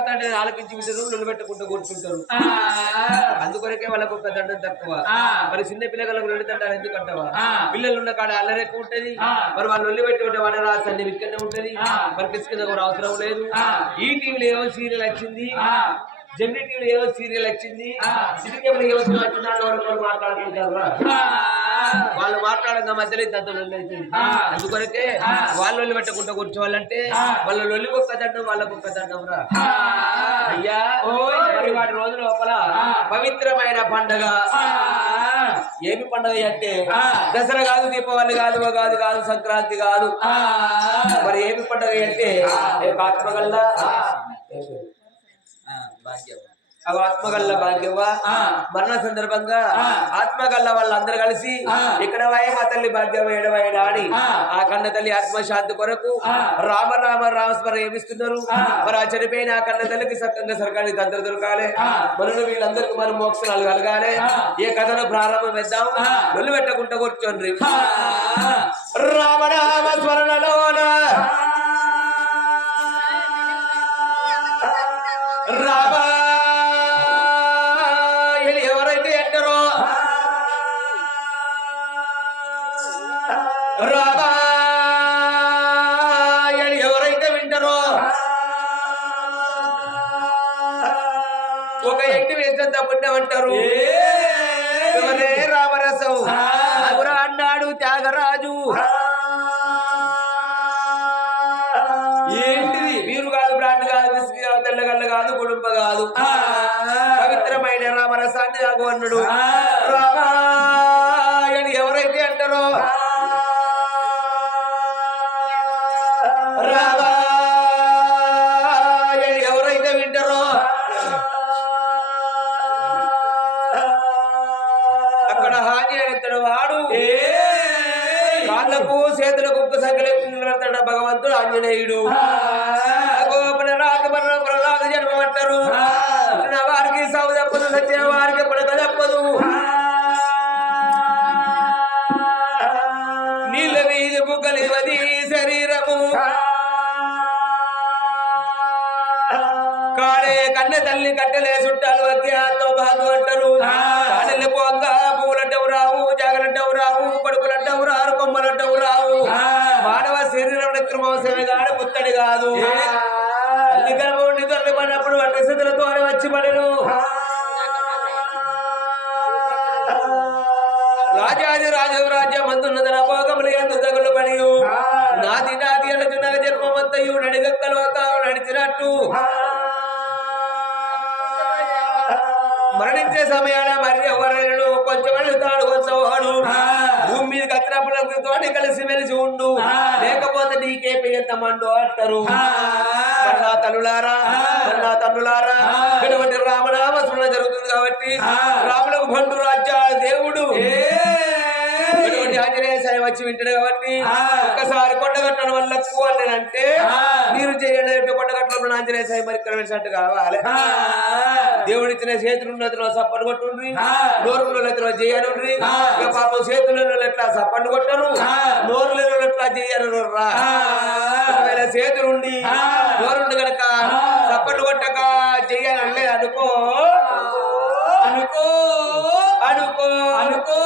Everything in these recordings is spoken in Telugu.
అంటే ఆలపించి వింటారు నిలబెట్టుకుంటూ కూర్చుంటారు. అందుకొరకే వాళ్ళకు ఒక దండం తక్కువ. మరి చిన్న పిల్లలకు రెండు దండాలు ఎందుకంటావా? పిల్లలు ఉన్న కాడ అల్లరి ఎక్కువ ఉంటది. మరి వాళ్ళు ఒళ్ళు పెట్టి ఉంటే వాడ రాసండి ఇక్కడనే ఉంటది. మరి కిసుకున్న కూడా అవసరం లేదు. ఈ టీవీలో ఏమో సీరియల్ వచ్చింది, జెమిని టీవీలో ఏమో సీరియల్ వచ్చింది, సిరికేబుల్ ఏమో వచ్చింది, వాళ్ళు మాట్లాడుకుంటారు. వాళ్ళు మాట్లాడక మధ్యలో ఇంత అవుతుంది. అందుకొరకే వాళ్ళు ఒళ్ళు పెట్టకుండా కూర్చోవాలంటే వాళ్ళ లొల్లి ఒక్క దండం వాళ్ళకు ఒక్క దండం రా అయ్యా. మరి వాటి రోజు లోపల పవిత్రమైన పండగ ఏమి పండుగ అంటే దసరా కాదు, దీపావళి కాదు, ఉగాది కాదు, సంక్రాంతి కాదు. మరి ఏమి పండుగ అంటే ఆత్మగల్ల భాగ్యం. ఆత్మగల్ల భాగ్యవా మరణ సందర్భంగా ఆత్మగల్ల వాళ్ళందరూ కలిసి ఇక్కడ మా తల్లి భాగ్యం ఏడవాడి ఆ కన్న తల్లి ఆత్మశాంతి కొరకు రామ రామ రామస్మరణ ఏమిస్తున్నారు. మరి ఆ చనిపోయిన ఆ కన్న తల్లికి సక్కంగా సరకాలి తండ్రి దొరకాలి. మనను వీళ్ళందరికీ మనం మోక్షాలు కలగాలి. ఏ కథను ప్రారంభం వేద్దాం. నొల్లు పెట్టకుండా కూర్చోండి. రామనామ స్మరణలోన రామ ఎవరైతే అంటారో రామ ఎవరైతే వింటారో ఒక ఎట్టి వేస్తే తప్పుంటారు. ఎవరే రామరసం అగురా అన్నాడు త్యాగరాజు. ఏంటిది? వీరు కాదు, బ్రాండ్ కాదు, విస్కీ కాదు, తెల్లగల్ల కాదు, కుటుంబ కాదు, పవిత్రమైన రామరసాన్ని తాగు అన్నాడు. రామాయణ ఎవరైతే అంటారో రామాయణ ఎవరైతే వింటారో అక్కడ హాని అనేస్తాడు వాడు. కాళ్ళకు చేతులకు ఉక్కు సంఖ్యలు భగవంతుడు ఆంజనేయుడు. ప్రహ్లాద జన్మ అంటారు. వారికి సాగు తప్పదు, సత్య వారికి పడక తప్పదు. నీళ్ళ వీధి బుగ్గలివది శరీరము కాడే కన్న తల్లి కట్టెలే చుట్టాలు అత్యంతో బాధ అంటారు. కాడలు పోంగ పువ్వులంటవు రావు, జాగలంటవు రావు, పడుకులంటవు రారు, కొమ్మలంటవు రావు. మానవ శరీరం క్రమవశమే కాదు, పుత్తడి కాదు. తల్లి గర్భండి తల్లి పడినప్పుడు అట్టసితులతో వచ్చి పడను. రాజాది రాజు రాజ్యం అందున్నదన భోగములు ఎందు తగులు పడియు నాది నాది అనుకున్న జన్మమంతయు నడిగక్కలు నడిచినట్టు మరణించే సమయాన మరి ఎవరైనా కొంచెం తాడు కొంచెవాడు భూమి మీద కత్తినప్పుడు కలిసి మెలిసి ఉండు, లేకపోతే నీకే పెయ్యంతమండు అంటారు. నా తల్లులారా, నా తమ్ములారా, ఇటువంటి రామనామ స్మరణ జరుగుతుంది కాబట్టి రాములకు బండు రాజ్య దేవుడు ఆంజనేయ సాయి వచ్చి వింటాడు కాబట్టి ఒక్కసారి కొండగట్టడం వల్ల అంటే మీరు చేయండి. కొండగట్టడం ఆంజనేయ సాయి మరి ఇక్కడ వెళ్ళినట్టు కావాలి. దేవుడిచ్చిన చేతులున్నతిలో సప్పని కొట్టుండ్రి, నోరులో చేయనుండ్రి. ఇక పాపం చేతులలో ఎట్లా సప్పండు కొట్టరు, నోరులలో ఎట్లా చేయను రా. ఒకవేళ చేతులుండి నోరుండి కనుక సప్పండు కొట్టక చెయ్యాలని అనుకో అనుకో అనుకో అనుకో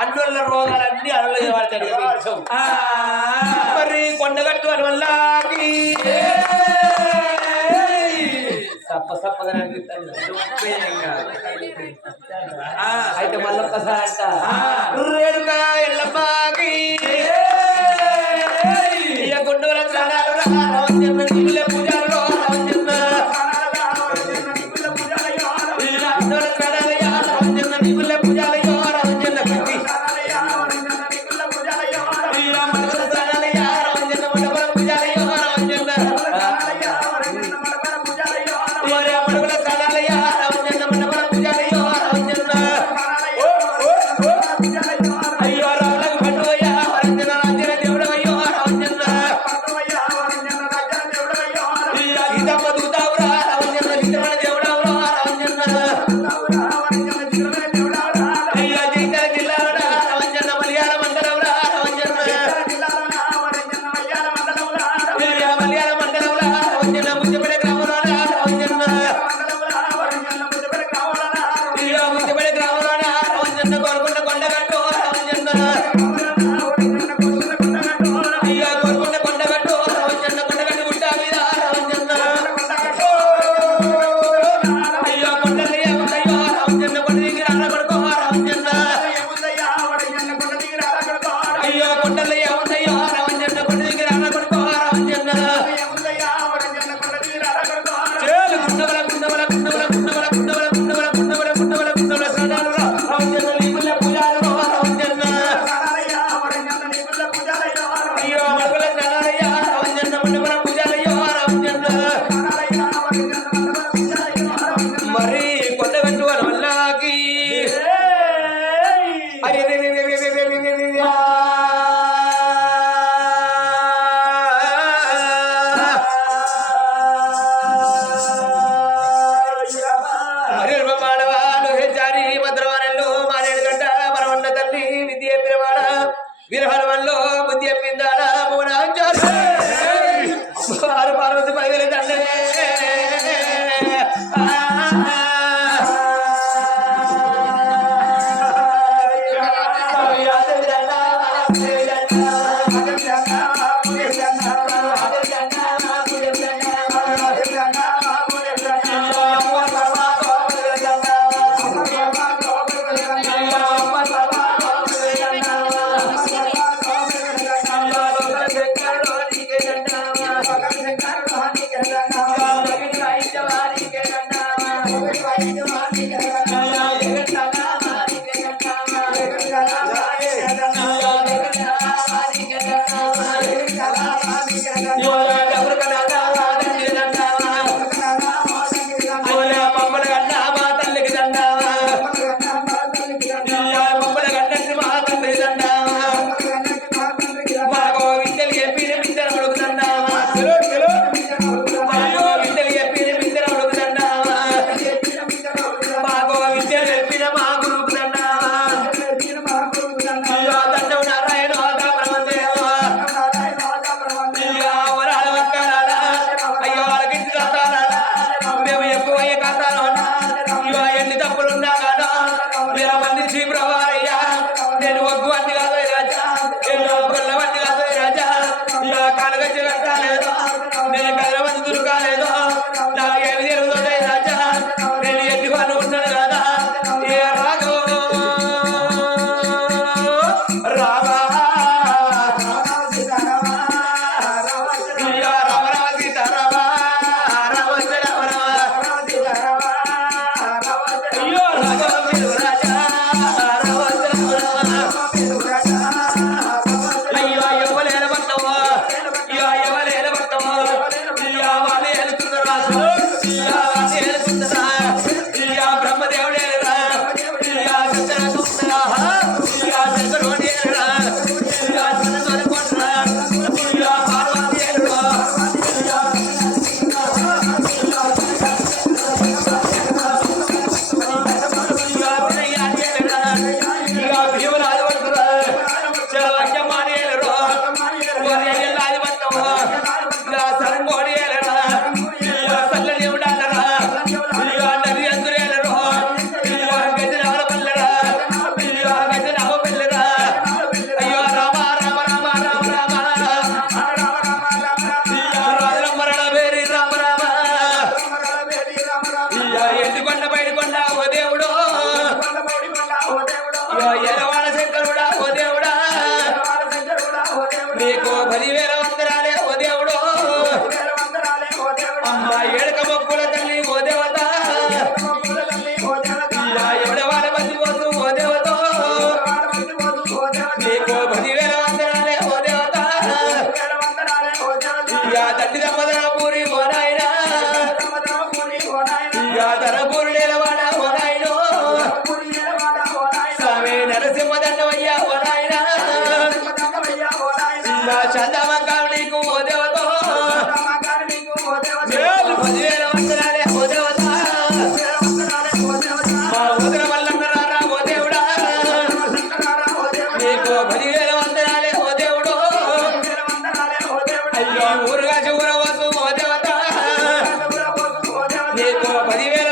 అన్నుల రోగాలన్నీ అల్లు వాడతాడు. మరి కొండగట్టు అని వల్ల సప్ప సప్పగా అయితే మళ్ళొక్కసారి అంట రేడుగా ఎల్లమ్మాకి గుండెల పూజారులో వీరహనుమల్లో బుద్ధి చెప్పిందాడా మూడాచారు పార్వతి పైదలి దండే ఊరుగా చివర వసు ఓ దేవత నీకు 10,000